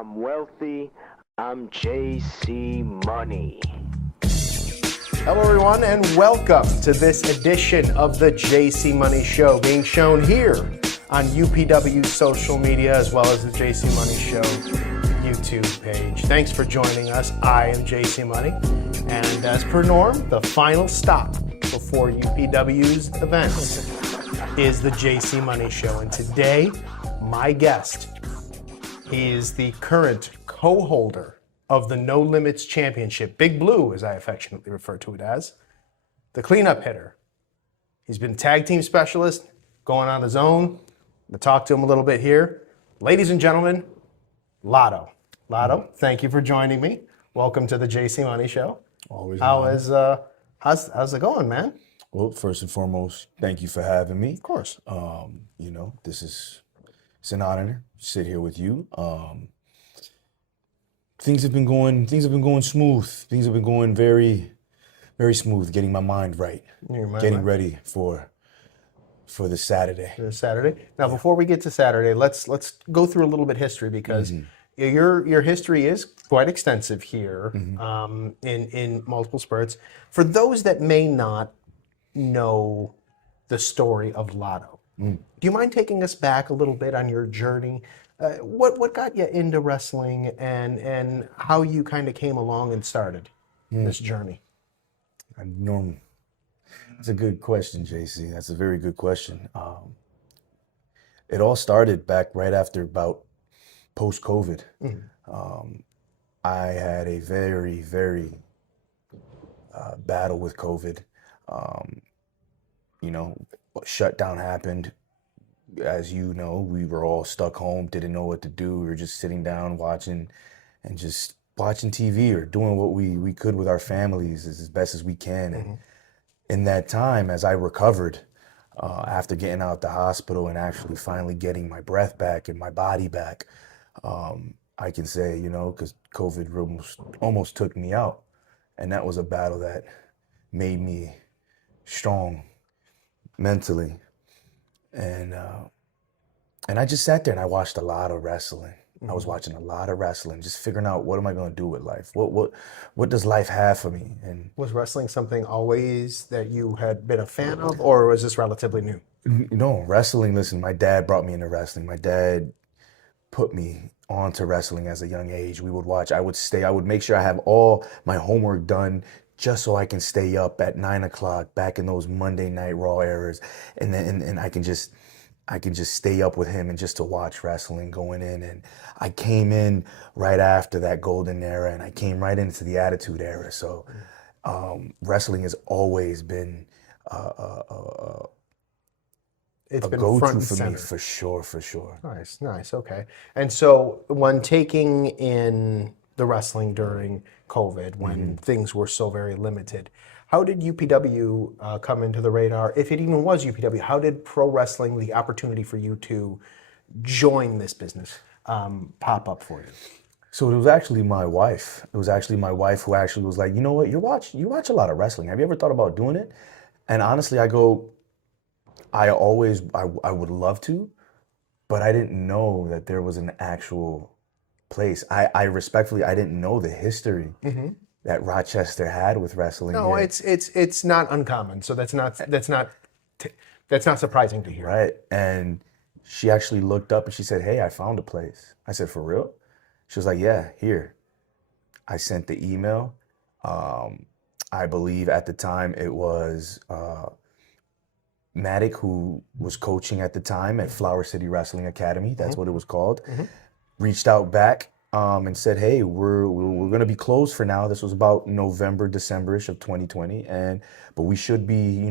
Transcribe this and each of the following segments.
I'm wealthy. I'm JC Money. Hello, everyone, and welcome to this edition of the JC Money Show, being shown here on UPW's social media as well as the JC Money Show YouTube page. Thanks for joining us. I am JC Money, and as per norm, the final stop before UPW's events is the JC Money Show. And today, my guest is the current co-holder of the No Limits Championship, Big Blue, as I affectionately refer to it as, the cleanup hitter. He's been tag team specialist, going on his own. We'll talk to him a little bit here. Ladies and gentlemen, Lotto. Lotto, thank you for joining me. Welcome to the JC Money Show. Always. How's it going, man? Well, first and foremost, thank you for having me. Of course. It's an honor to sit here with you. Things have been going smooth. Things have been going very, very smooth. Getting my mind right. Getting ready for this Saturday. Now, before we get to Saturday, let's go through a little bit history because your history is quite extensive here in multiple spurts. For those that may not know the story of Lotto, do you mind taking us back a little bit on your journey? What got you into wrestling and how you kind of came along and started this journey? That's a good question, JC. That's a very good question. It all started back right after about post-COVID. I had a very, very battle with COVID. Shutdown happened. As you know, we were all stuck home, didn't know what to do. We were just sitting down watching TV or doing what we could with our families as best as we can. And in that time, as I recovered, after getting out the hospital and actually finally getting my breath back and my body back, I can say, because COVID almost took me out. And that was a battle that made me strong mentally. And I just sat there and I watched a lot of wrestling. I was watching a lot of wrestling, just figuring out what am I going to do with life? What does life have for me? And Was wrestling something always that you had been a fan of, or was this relatively new? No, wrestling, listen, my dad brought me into wrestling. My dad put me onto wrestling as a young age. We would watch, I would make sure I have all my homework done just so I can stay up at 9 o'clock back in those Monday Night Raw eras. And then I can just stay up with him and just to watch wrestling going in. And I came in right after that golden era and I came right into the Attitude Era. So wrestling has always been It's been go-to front and for center. me, for sure. Nice, okay. And so when taking in the wrestling during COVID, when things were so very limited, how did UPW come into the radar? If it even was UPW, how did pro wrestling, the opportunity for you to join this business, pop up for you? So it was actually my wife. It was actually my wife who actually was like, you know what, you watch a lot of wrestling. Have you ever thought about doing it? And honestly, I would love to, but I didn't know that there was an actual place. I respectfully, I didn't know the history that Rochester had with wrestling. No, here. it's not uncommon. So that's not surprising to hear. Right. And she actually looked up and she said, hey, I found a place. I said, for real? She was like, yeah, here. I sent the email. I believe at the time it was Maddock, who was coaching at the time at Flower City Wrestling Academy. That's what it was called. Reached out back and said, hey, we're going to be closed for now. This was about November, December-ish of 2020. But we should be,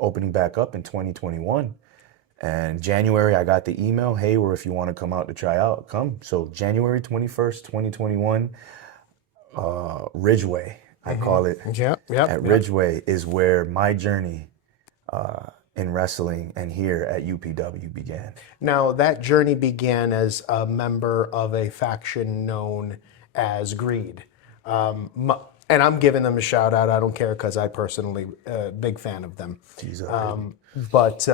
opening back up in 2021. And January, I got the email, hey, or if you want to come out to try out, come. So January 21st, 2021, Ridgeway, I call it. At Ridgeway is where my journey in wrestling and here at UPW began. Now, that journey began as a member of a faction known as Greed. And I'm giving them a shout out. I don't care because I personally big fan of them. But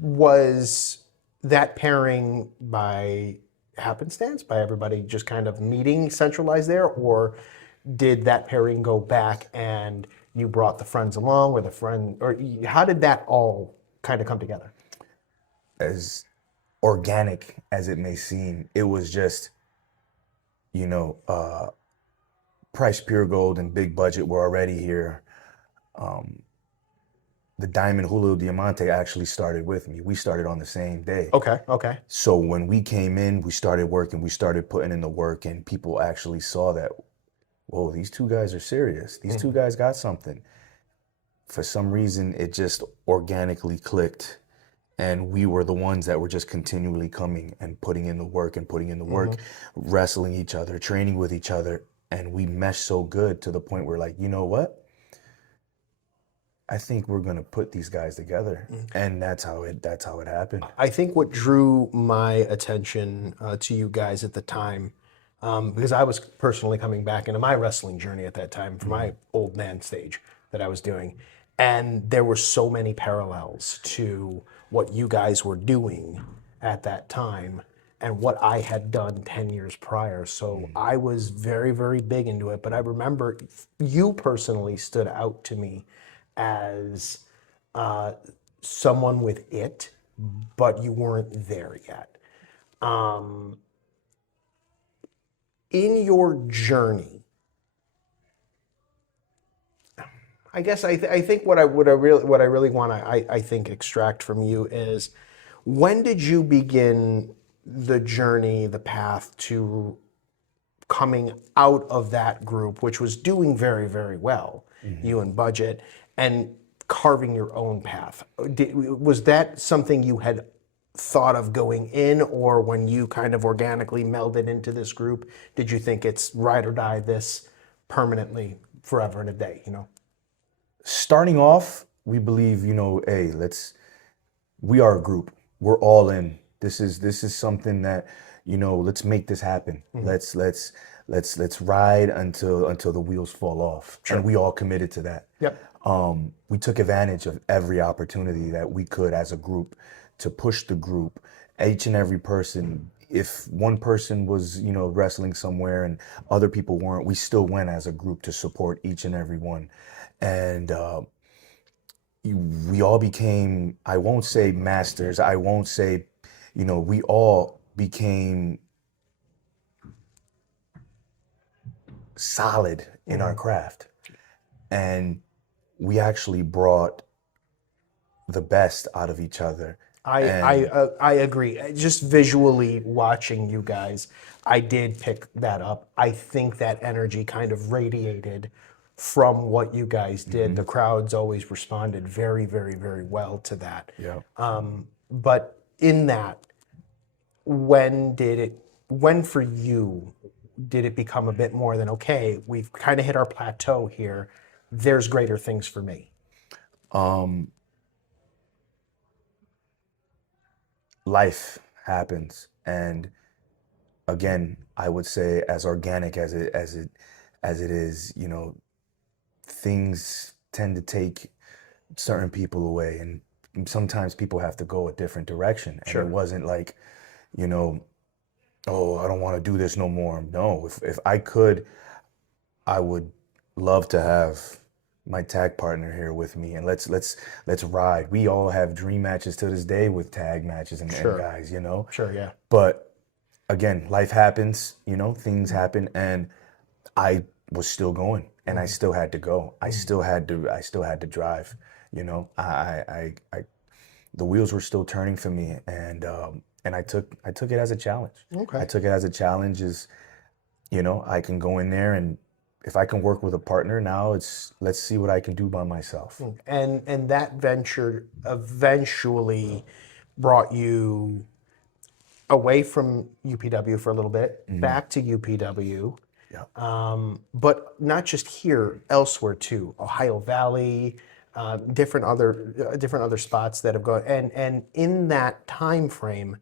was that pairing by happenstance by everybody just kind of meeting centralized there, or did that pairing go back and you brought the friends along, or how did that all kind of come together? As organic as it may seem, it was just, you know, Price Pure Gold and Big Budget were already here. The Diamond Julio Diamante actually started with me. We started on the same day. Okay. So when we came in, we started working, we started putting in the work, and people actually saw that, whoa, these two guys are serious. These two guys got something. For some reason, it just organically clicked. And we were the ones that were just continually coming and putting in the work and putting in the work, wrestling each other, training with each other. And we meshed so good to the point where, like, you know what? I think we're gonna put these guys together, and that's how it happened. I think what drew my attention to you guys at the time, because I was personally coming back into my wrestling journey at that time for my old man stage that I was doing, and there were so many parallels to what you guys were doing at that time and what I had done 10 years prior. So I was very, very big into it, but I remember you personally stood out to me as someone with it, but you weren't there yet. In your journey, I guess I think what I really want to I think extract from you is, when did you begin the journey, the path to coming out of that group, which was doing very, very well, you and Budget, and carving your own path? Was that something you had thought of going in, or when you kind of organically melded into this group, did you think it's ride or die this permanently, forever and a day, you know? Starting off, we believe, you know, hey, we are a group. We're all in. This is something that, you know, let's make this happen. Let's ride until the wheels fall off. Sure. And we all committed to that. Yep. We took advantage of every opportunity that we could as a group to push the group. Each and every person, if one person was, you know, wrestling somewhere and other people weren't, we still went as a group to support each and every one. And we all became, I won't say masters, I won't say, you know, we all became solid in our craft. And we actually brought the best out of each other. I agree. Just visually watching you guys, I did pick that up. I think that energy kind of radiated from what you guys did. The crowds always responded very, very, very well to that. Yeah. But in that, when for you, did it become a bit more than, okay, we've kind of hit our plateau here, there's greater things for me? Life happens, and again, I would say, as organic as it is, you know, things tend to take certain people away, and sometimes people have to go a different direction. And it wasn't like, you know, oh, I don't want to do this no more. No, if I could, I would love to have my tag partner here with me, and let's ride. We all have dream matches to this day with tag matches and guys, you know. Sure, yeah. But again, life happens, you know, things happen, and I was still going, and I still had to go. I still had to drive, you know. The wheels were still turning for me, and I took it as a challenge. Okay. I took it as a challenge, as, you know, I can go in there, and if I can work with a partner now, let's see what I can do by myself. And that venture eventually brought you away from UPW for a little bit, back to UPW. Yeah. But not just here, elsewhere too. Ohio Valley, different other spots that have gone. And in that time frame,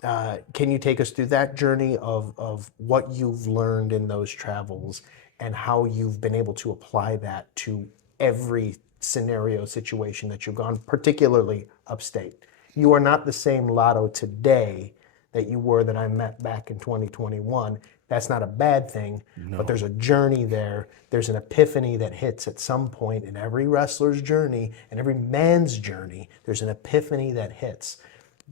can you take us through that journey of what you've learned in those travels and how you've been able to apply that to every scenario, situation that you've gone, particularly upstate? You are not the same Lotto today that you were that I met back in 2021. That's not a bad thing, but there's a journey there. There's an epiphany that hits at some point in every wrestler's journey and every man's journey. There's an epiphany that hits.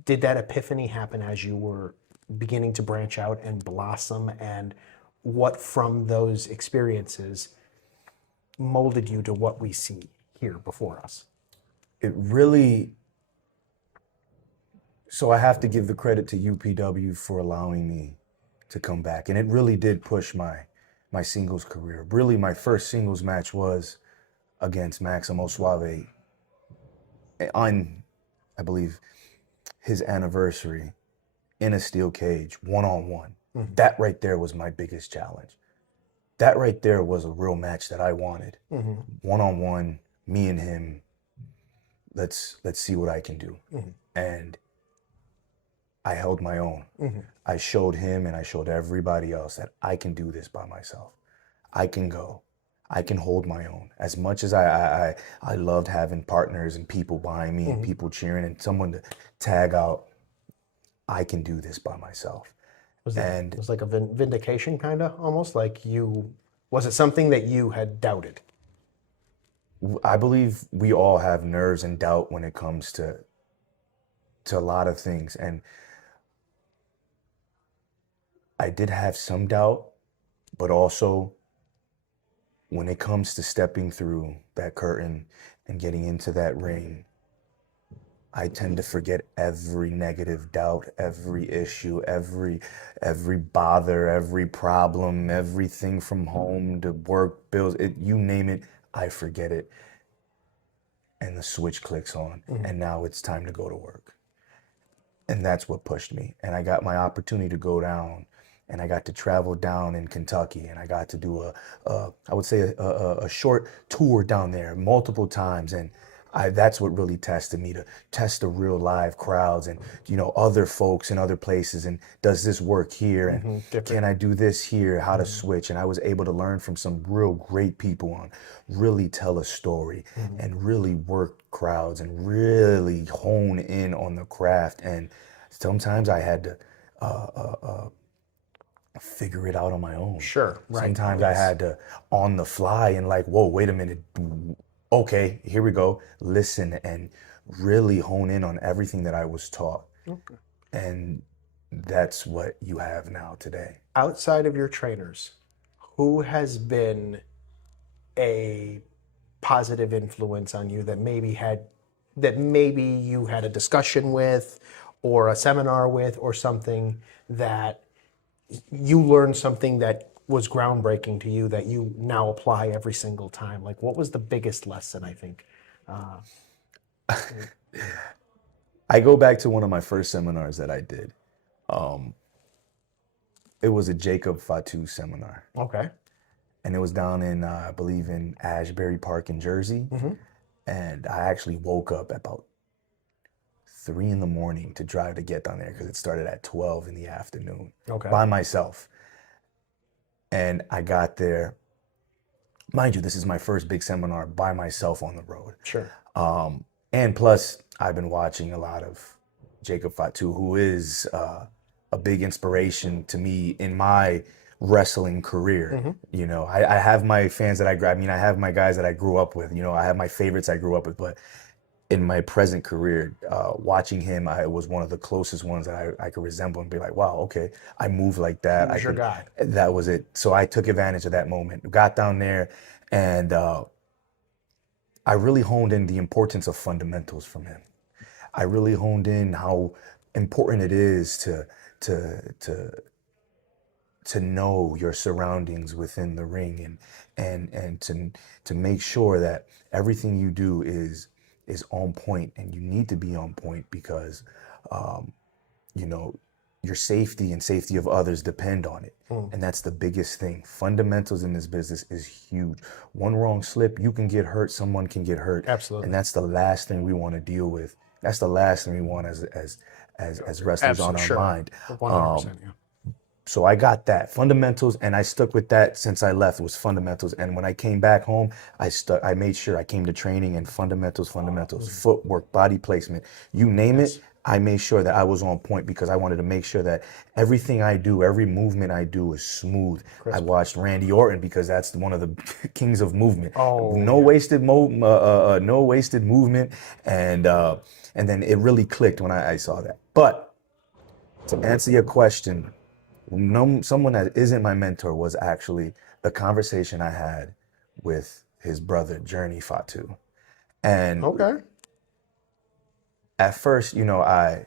Did that epiphany happen as you were beginning to branch out and blossom? And what from those experiences molded you to what we see here before us? It really, so I have to give the credit to UPW for allowing me to come back. And it really did push my singles career. Really, my first singles match was against Maximo Suave on, I believe, his anniversary in a steel cage, one-on-one. Mm-hmm. That right there was my biggest challenge. That right there was a real match that I wanted. Mm-hmm. One-on-one, me and him, let's see what I can do. Mm-hmm. And I held my own. Mm-hmm. I showed him and I showed everybody else that I can do this by myself. I can go. I can hold my own. As much as I loved having partners and people behind me, mm-hmm. and people cheering and someone to tag out, I can do this by myself. It was like a vindication, kind of, almost like was it something that you had doubted? I believe we all have nerves and doubt when it comes to a lot of things. And I did have some doubt, but also when it comes to stepping through that curtain and getting into that ring, I tend to forget every negative doubt, every issue, every bother, every problem, everything from home to work, bills, you name it, I forget it. And the switch clicks on, mm-hmm. and now it's time to go to work. And that's what pushed me. And I got my opportunity to go down, and I got to travel down in Kentucky, and I got to do a short tour down there multiple times. And that's what really tested me, to test the real live crowds and, other folks in other places. And does this work here? And mm-hmm. Can I do this here? How to mm-hmm. switch? And I was able to learn from some real great people on really tell a story, mm-hmm. and really work crowds and really hone in on the craft. And sometimes I had to figure it out on my own. Sure. Right. Sometimes yes. I had to on the fly and whoa, wait a minute. Okay, here we go. Listen and really hone in on everything that I was taught. Okay. And that's what you have now today. Outside of your trainers, who has been a positive influence on you that maybe you had a discussion with or a seminar with or something that you learned something that was groundbreaking to you that you now apply every single time? Like, what was the biggest lesson, I think? I go back to one of my first seminars that I did. It was a Jacob Fatu seminar. Okay. And it was down in, I believe, in Ashbury Park in Jersey. Mm-hmm. And I actually woke up at about 3 a.m. to drive to get down there because it started at 12 in the afternoon. Okay. By myself. And I got there, mind you, this is my first big seminar by myself on the road. Sure. And plus, I've been watching a lot of Jacob Fatu, who is a big inspiration to me in my wrestling career. Mm-hmm. I have my fans that I have my guys that I grew up with. I have my favorites I grew up with, but in my present career, watching him, I was one of the closest ones that I could resemble and be like, wow, okay, I move like that. He was your guy. That was it. So I took advantage of that moment, got down there, and I really honed in the importance of fundamentals from him. I really honed in how important it is to know your surroundings within the ring and to make sure that everything you do is on point, and you need to be on point because, your safety and safety of others depend on it. And that's the biggest thing. Fundamentals in this business is huge. One wrong slip, you can get hurt, someone can get hurt. Absolutely. And that's the last thing we want to deal with. That's the last thing we want as wrestlers on our mind. 100%, yeah. So I got that fundamentals, and I stuck with that since I left. It was fundamentals, and when I came back home, I made sure I came to training and fundamentals, footwork, body placement, you name it. I made sure that I was on point because I wanted to make sure that everything I do, every movement I do is smooth. I watched Randy Orton because that's one of the kings of movement. No wasted no wasted movement, and then it really clicked when I saw that. But to answer your question, someone that isn't my mentor was actually the conversation I had with his brother, Journey Fatu. And at first, you know, I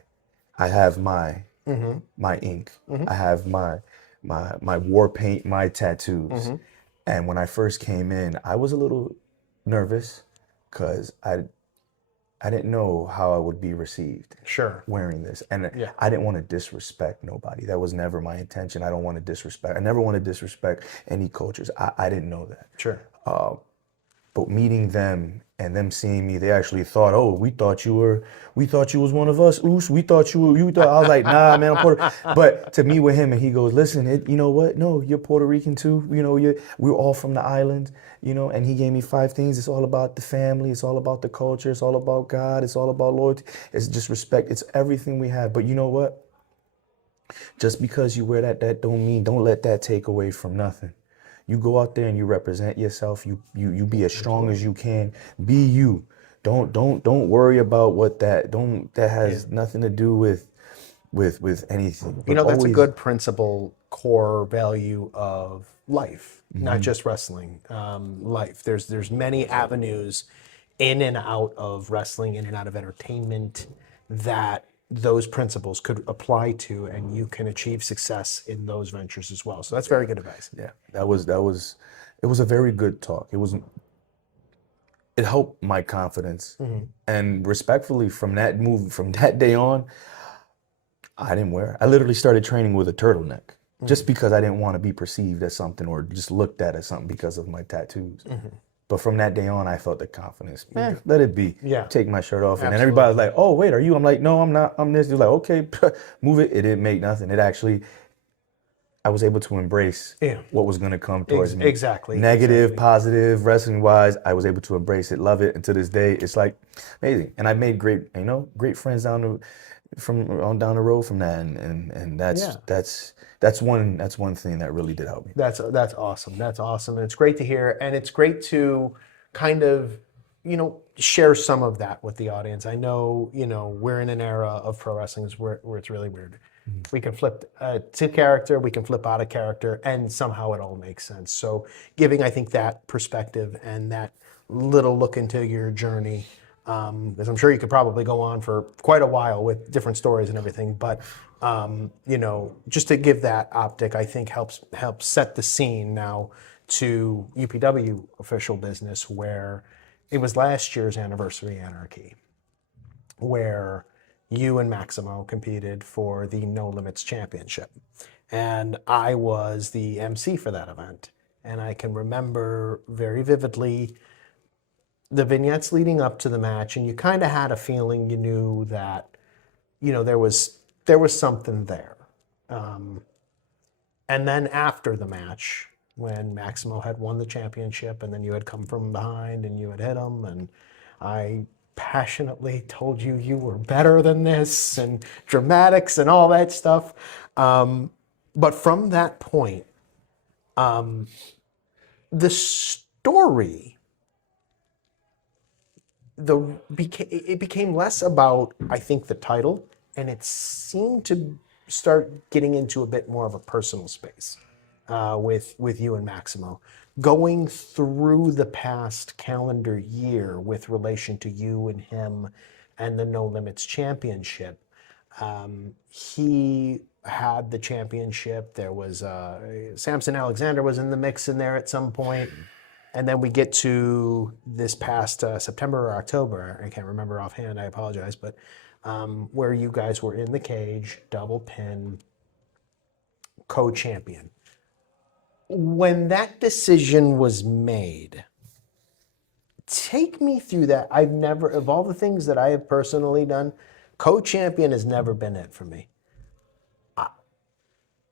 have my my ink. I have my war paint, my tattoos. And when I first came in, I was a little nervous because I didn't know how I would be received wearing this. And I didn't want to disrespect nobody. That was never my intention. I don't want to disrespect. I never want to disrespect any cultures. I didn't know that. But meeting them and them seeing me, they actually thought, "Oh, we thought you was one of us. Oos, we thought you thought." I was like, "Nah, man, I'm Puerto." But to meet with him, and he goes, "Listen, you know what? No, you're Puerto Rican too. You know, we're all from the island. You know." And he gave me 5 things. It's all about the family. It's all about the culture. It's all about God. It's all about loyalty. It's just respect. It's everything we have. But you know what? Just because you wear that don't let that take away from nothing. You go out there and you represent yourself. You be as strong as you can. Be you. Don't worry about what that has nothing to do with anything. You know, that's a good principle, core value of life, not just wrestling. Life. There's many avenues in and out of wrestling, in and out of entertainment that those principles could apply to, and you can achieve success in those ventures as well. So that's very good advice. Yeah, it was a very good talk. It helped my confidence, and respectfully, from that day on, I didn't wear it. I literally started training with a turtleneck just because I didn't want to be perceived as something or just looked at as something because of my tattoos. But from that day on, I felt the confidence. Let it be. Take my shirt off. And then everybody was like, "Oh, wait, are you?" I'm like, "No, I'm not. I'm this." They're like, "Okay, move it." It didn't make nothing. It actually, I was able to embrace what was going to come towards me. Negative, positive, wrestling-wise, I was able to embrace it, love it. And to this day, it's like amazing. And I made great friends down the road from that. And that's one thing that really did help me. That's awesome. That's awesome. And it's great to hear. And it's great to kind of, share some of that with the audience. I know, we're in an era of pro wrestling where it's really weird. We can flip to character, we can flip out of character, and somehow it all makes sense. So giving, I think, that perspective and that little look into your journey, because I'm sure you could probably go on for quite a while with different stories and everything, but just to give that optic, I think helps set the scene now to UPW official business, where it was last year's anniversary Anarchy, where you and Maximo competed for the No Limits Championship. And I was the MC for that event. And I can remember very vividly the vignettes leading up to the match, and you kind of had a feeling, you knew that, there was something there. And then after the match, when Maximo had won the championship, and then you had come from behind and you had hit him, and I passionately told you were better than this, and dramatics and all that stuff. But from that point, the story, it became less about, I think, the title, and it seemed to start getting into a bit more of a personal space with you and Maximo. Going through the past calendar year with relation to you and him and the No Limits Championship, he had the championship. There was Samson Alexander was in the mix in there at some point. And then we get to this past September or October, I can't remember offhand, I apologize, but where you guys were in the cage, double pin, co-champion. When that decision was made, take me through that. Of all the things that I have personally done, co-champion has never been it for me.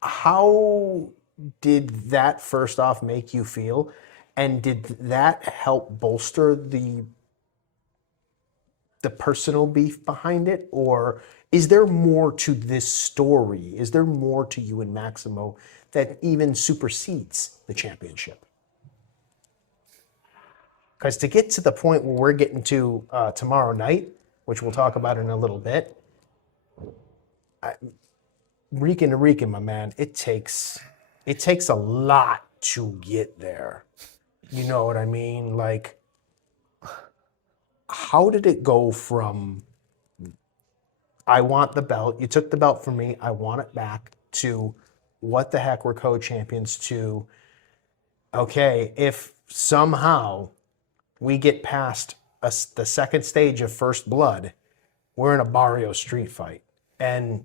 How did that first off make you feel? And did that help bolster the the personal beef behind it, or is there more to this story? Is there more to you and Maximo that even supersedes the championship? Because to get to the point where we're getting to tomorrow night, which we'll talk about in a little bit, Rican to Rican, my man, it takes a lot to get there. You know what I mean? Like, how did it go from I want the belt, you took the belt from me, I want it back, to what the heck, we're co-champions, to okay, if somehow we get past the second stage of First Blood, we're in a Barrio Street Fight. And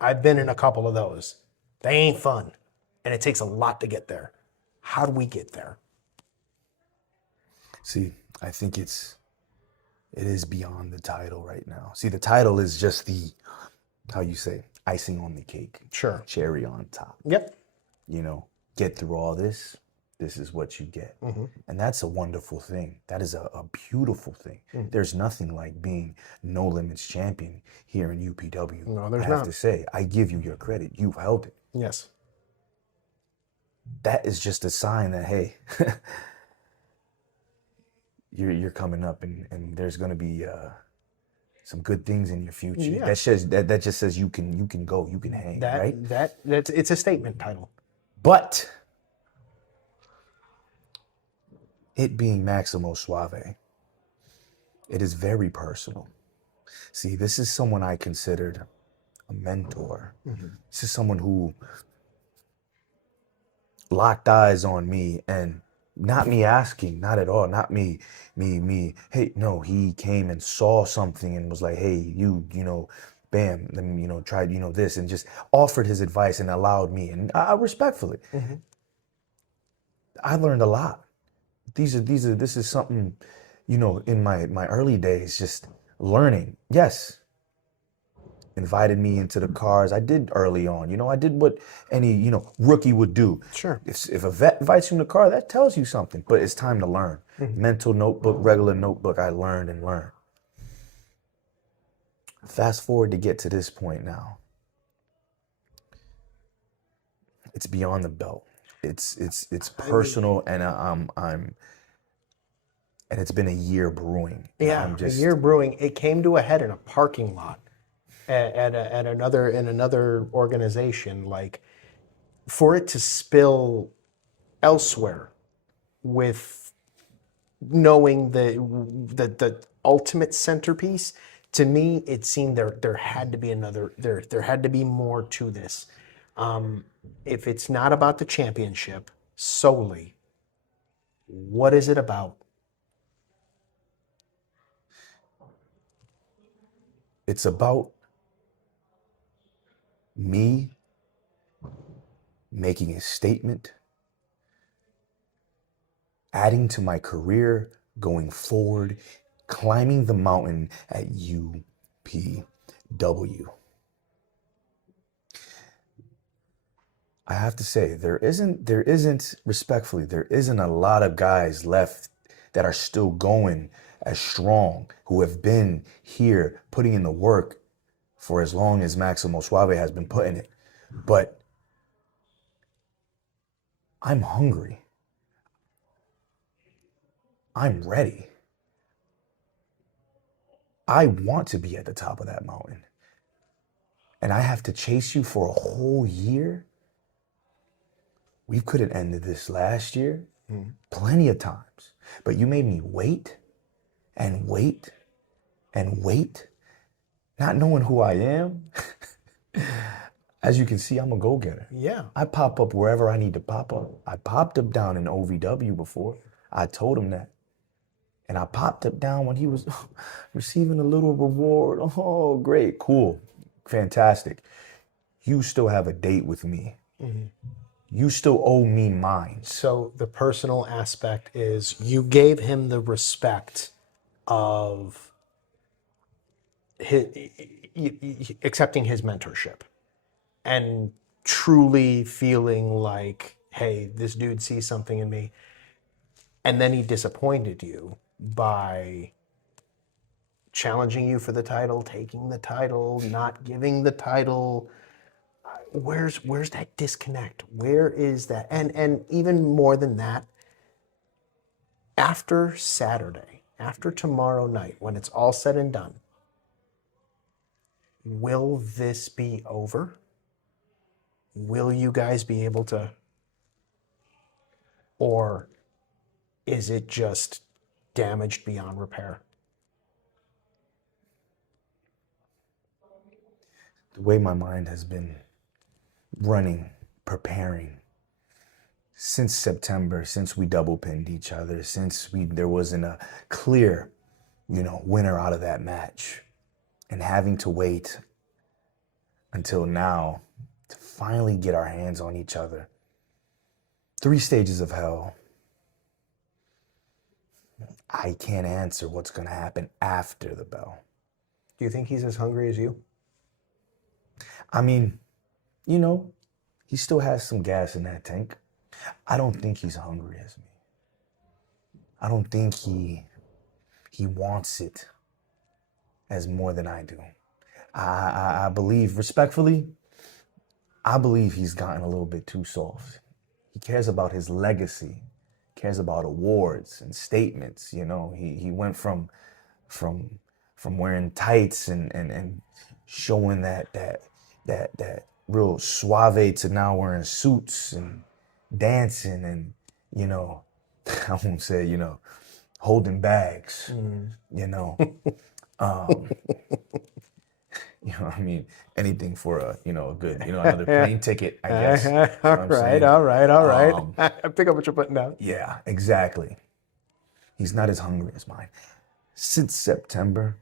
I've been in a couple of those. They ain't fun. And it takes a lot to get there. How do we get there? See, I think it is beyond the title right now. See, the title is just the, how you say, icing on the cake. Sure. Cherry on top. Yep. You know, get through all this. This is what you get. Mm-hmm. And that's a wonderful thing. That is a beautiful thing. There's nothing like being No Limits champion here in UPW. No, there's I have not. to say, I give you your credit. You've held it. Yes. That is just a sign that, hey, you're coming up, and there's going to be some good things in your future. Yeah. That just says you can go, you can hang, right? It's a statement title. But it being Maximo Suave, it is very personal. See, this is someone I considered a mentor. This is someone who locked eyes on me, and not me asking, not at all, not me, hey, no, he came and saw something and was like, hey, you know, bam, let me, try, this, and just offered his advice and allowed me, and I respectfully. I learned a lot. This is something, in my early days, just learning. Yes. Invited me into the cars. I did early on. I did what any, rookie would do. Sure. If a vet invites you in the car, that tells you something, but it's time to learn. Mental notebook, regular notebook, I learned and learned. Fast forward to get to this point now. It's beyond the belt. It's personal, and and it's been a year brewing. Yeah, a year brewing. It came to a head in a parking lot at another organization. Like, for it to spill elsewhere, with knowing the ultimate centerpiece, to me it seemed there had to be there had to be more to this. If it's not about the championship solely, what is it about? It's about me making a statement, adding to my career, going forward, climbing the mountain at UPW. I have to say, there isn't respectfully, there isn't a lot of guys left that are still going as strong, who have been here putting in the work for as long as Maximo Suave has been putting it. But I'm hungry. I'm ready. I want to be at the top of that mountain. And I have to chase you for a whole year? We could have ended this last year plenty of times. But you made me wait and wait and wait, not knowing who I am. As you can see, I'm a go-getter. Yeah. I pop up wherever I need to pop up. I popped up down in OVW before. I told him that. And I popped up down when he was receiving a little reward. Oh, great, cool, fantastic. You still have a date with me. You still owe me mine. So the personal aspect is you gave him the respect of accepting his mentorship and truly feeling like, hey, this dude sees something in me. And then he disappointed you by challenging you for the title, taking the title, not giving the title. Where's that disconnect? Where is that? And even more than that, after Saturday, after tomorrow night, when it's all said and done, will this be over? Will you guys be able to, or is it just damaged beyond repair? The way my mind has been running, preparing, since September, since we double pinned each other, since there wasn't a clear, winner out of that match, and having to wait until now to finally get our hands on each other. 3 stages of hell. I can't answer what's going to happen after the bell. Do you think he's as hungry as you? I mean, he still has some gas in that tank. I don't think he's hungry as me. I don't think he wants it as more than I do. I believe, respectfully, I believe he's gotten a little bit too soft. He cares about his legacy, cares about awards and statements. He went from wearing tights and showing that real suave to now wearing suits and dancing and, I won't say, holding bags, I mean, anything for a good, another plane ticket, I guess. All right. I pick up what you're putting down. Yeah, exactly. He's not as hungry as mine. Since September,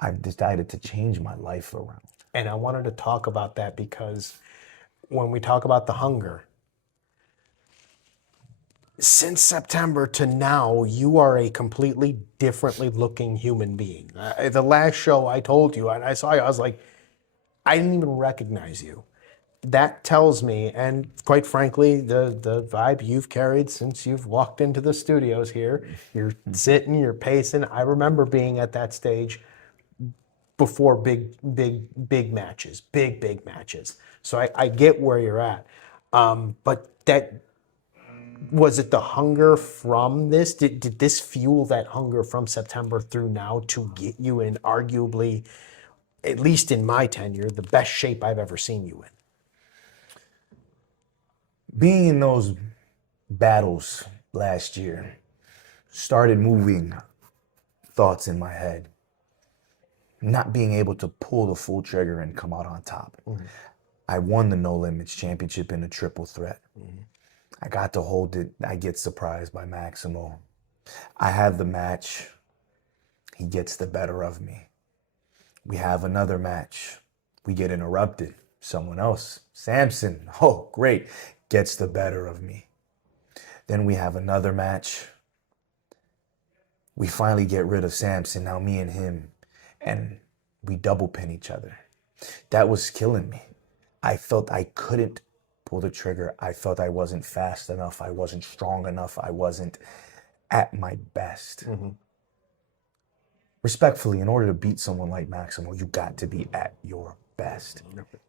I've decided to change my life around. And I wanted to talk about that because when we talk about the hunger, since September to now, you are a completely differently looking human being. The last show I told you, and I saw you, I was like, I didn't even recognize you. That tells me, and quite frankly, the vibe you've carried since you've walked into the studios here, you're sitting, you're pacing. I remember being at that stage before big matches, big matches. So I get where you're at. But that, was it the hunger from this? Did this fuel that hunger from September through now to get you in arguably, at least in my tenure, the best shape I've ever seen you in? Being in those battles last year started moving thoughts in my head. Not being able to pull the full trigger and come out on top. Mm-hmm. I won the No Limits Championship in a triple threat. Mm-hmm. I got to hold it. I get surprised by Maximo. I have the match. He gets the better of me. We have another match. We get interrupted. Someone else, Samson, oh, great, gets the better of me. Then we have another match. We finally get rid of Samson, now me and him, and we double pin each other. That was killing me. I felt I couldn't pull the trigger. I felt I wasn't fast enough. I wasn't strong enough. I wasn't at my best. Mm-hmm. Respectfully, in order to beat someone like Maximo, you got to be at your best.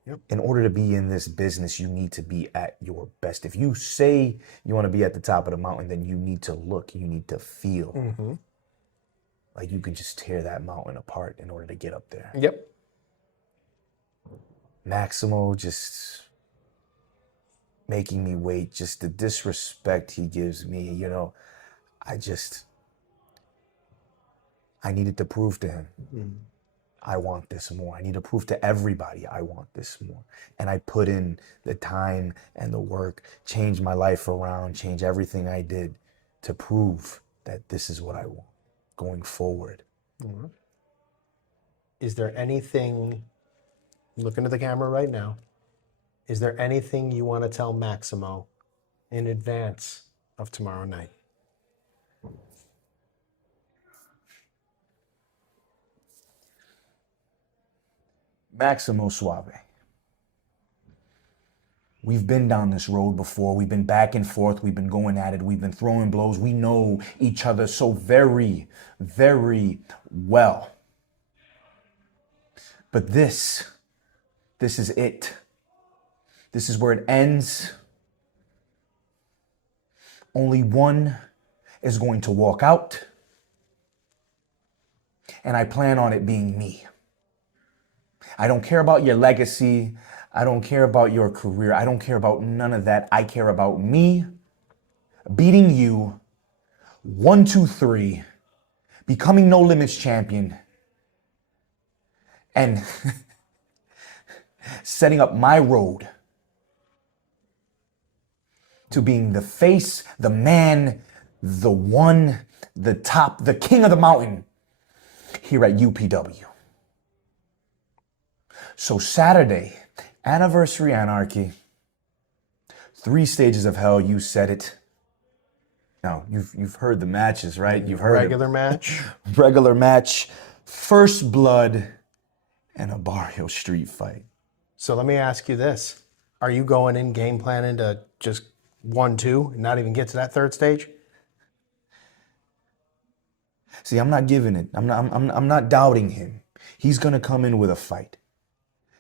Yep. In order to be in this business, you need to be at your best. If you say you want to be at the top of the mountain, then you need to look, you need to feel. Mm-hmm. Like you can just tear that mountain apart in order to get up there. Yep. Maximo just making me wait, just the disrespect he gives me, I needed to prove to him, I want this more. I need to prove to everybody I want this more. And I put in the time and the work, change my life around, change everything I did to prove that this is what I want going forward. Mm-hmm. Is there anything, looking at the camera right now, is there anything you want to tell Maximo in advance of tomorrow night? Maximo Suave. We've been down this road before. We've been back and forth. We've been going at it. We've been throwing blows. We know each other so very, very well. But this is it. This is where it ends. Only one is going to walk out. And I plan on it being me. I don't care about your legacy. I don't care about your career. I don't care about none of that. I care about me beating you 1, 2, 3, becoming No Limits champion, and setting up my road to being the face, the man, the one, the top, the king of the mountain here at UPW. So Saturday, Anniversary Anarchy, 3 stages of hell, you said it. Now, you've heard the matches, right? You've heard regular match. Regular match, First Blood, and a Barrio Street Fight. So let me ask you this. Are you going in game planning to just 1, 2 and not even get to that 3rd stage? See, I'm not giving it. I'm not doubting him. He's gonna come in with a fight.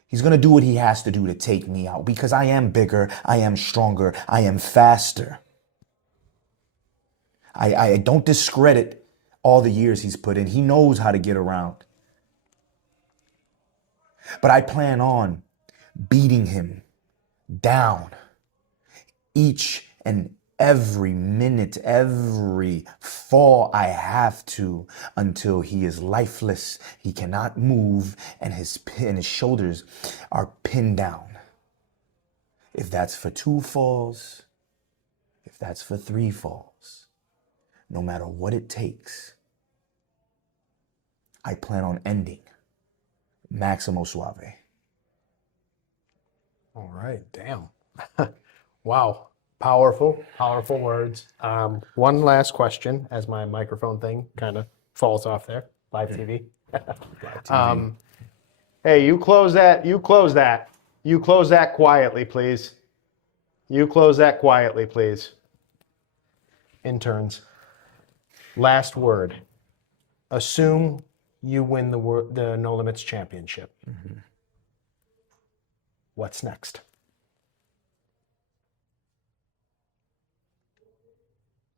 He's gonna do what he has to do to take me out because I am bigger, I am stronger, I am faster. I don't discredit all the years he's put in. He knows how to get around. But I plan on beating him down each and every minute, every fall I have to, until he is lifeless, he cannot move, and his shoulders are pinned down. If that's for 2 falls, if that's for 3 falls, no matter what it takes, I plan on ending Maximo Suave. All right, damn. Wow. Powerful, powerful words. One last question as my microphone thing kind of falls off there. Live TV. Live TV. Hey, you close that. You close that. You close that quietly, please. You close that quietly, please. Interns. Last word. Assume you win the No Limits Championship. Mm-hmm. What's next?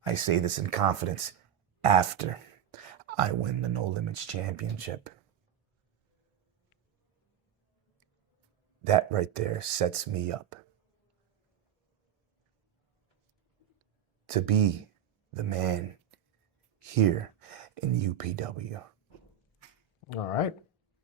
I say this in confidence after I win the No Limits Championship. That right there sets me up to be the man here in UPW. All right.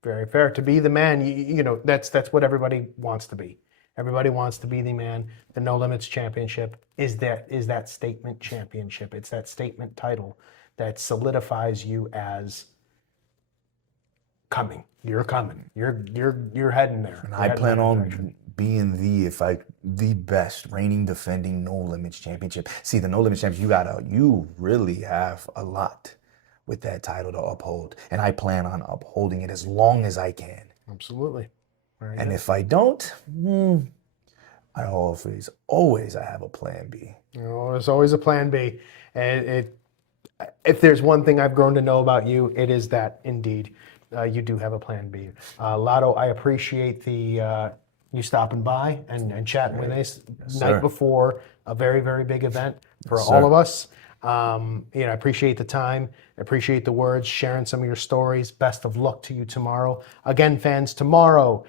Very fair. To be the man, you know, that's what everybody wants to be. Everybody wants to be the man. The No Limits Championship is that statement championship. It's that statement title that solidifies you as coming. You're coming. You're heading there. And I plan on being the best reigning, defending No Limits Championship. See, the No Limits Championship, you really have a lot with that title to uphold, and I plan on upholding it as long as I can. Absolutely. And if I don't, I always have a plan B. Oh, there's always a plan B. And if there's one thing I've grown to know about you, it is that indeed you do have a plan B. Lotto, I appreciate you stopping by and chatting with us night before a very, very big event for all of us. I appreciate the time. I appreciate the words, sharing some of your stories. Best of luck to you tomorrow. Again, fans, tomorrow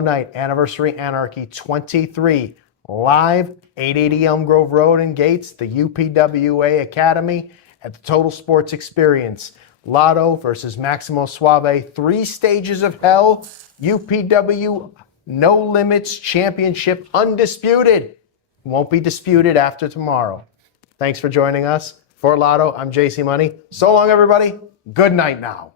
night, Anniversary Anarchy 23, live, 880 Elm Grove Road in Gates, the UPWA Academy at the Total Sports Experience. Lotto versus Maximo Suave, 3 stages of hell, UPW No Limits Championship undisputed. Won't be disputed after tomorrow. Thanks for joining us. For Lotto, I'm JC Money. So long, everybody. Good night now.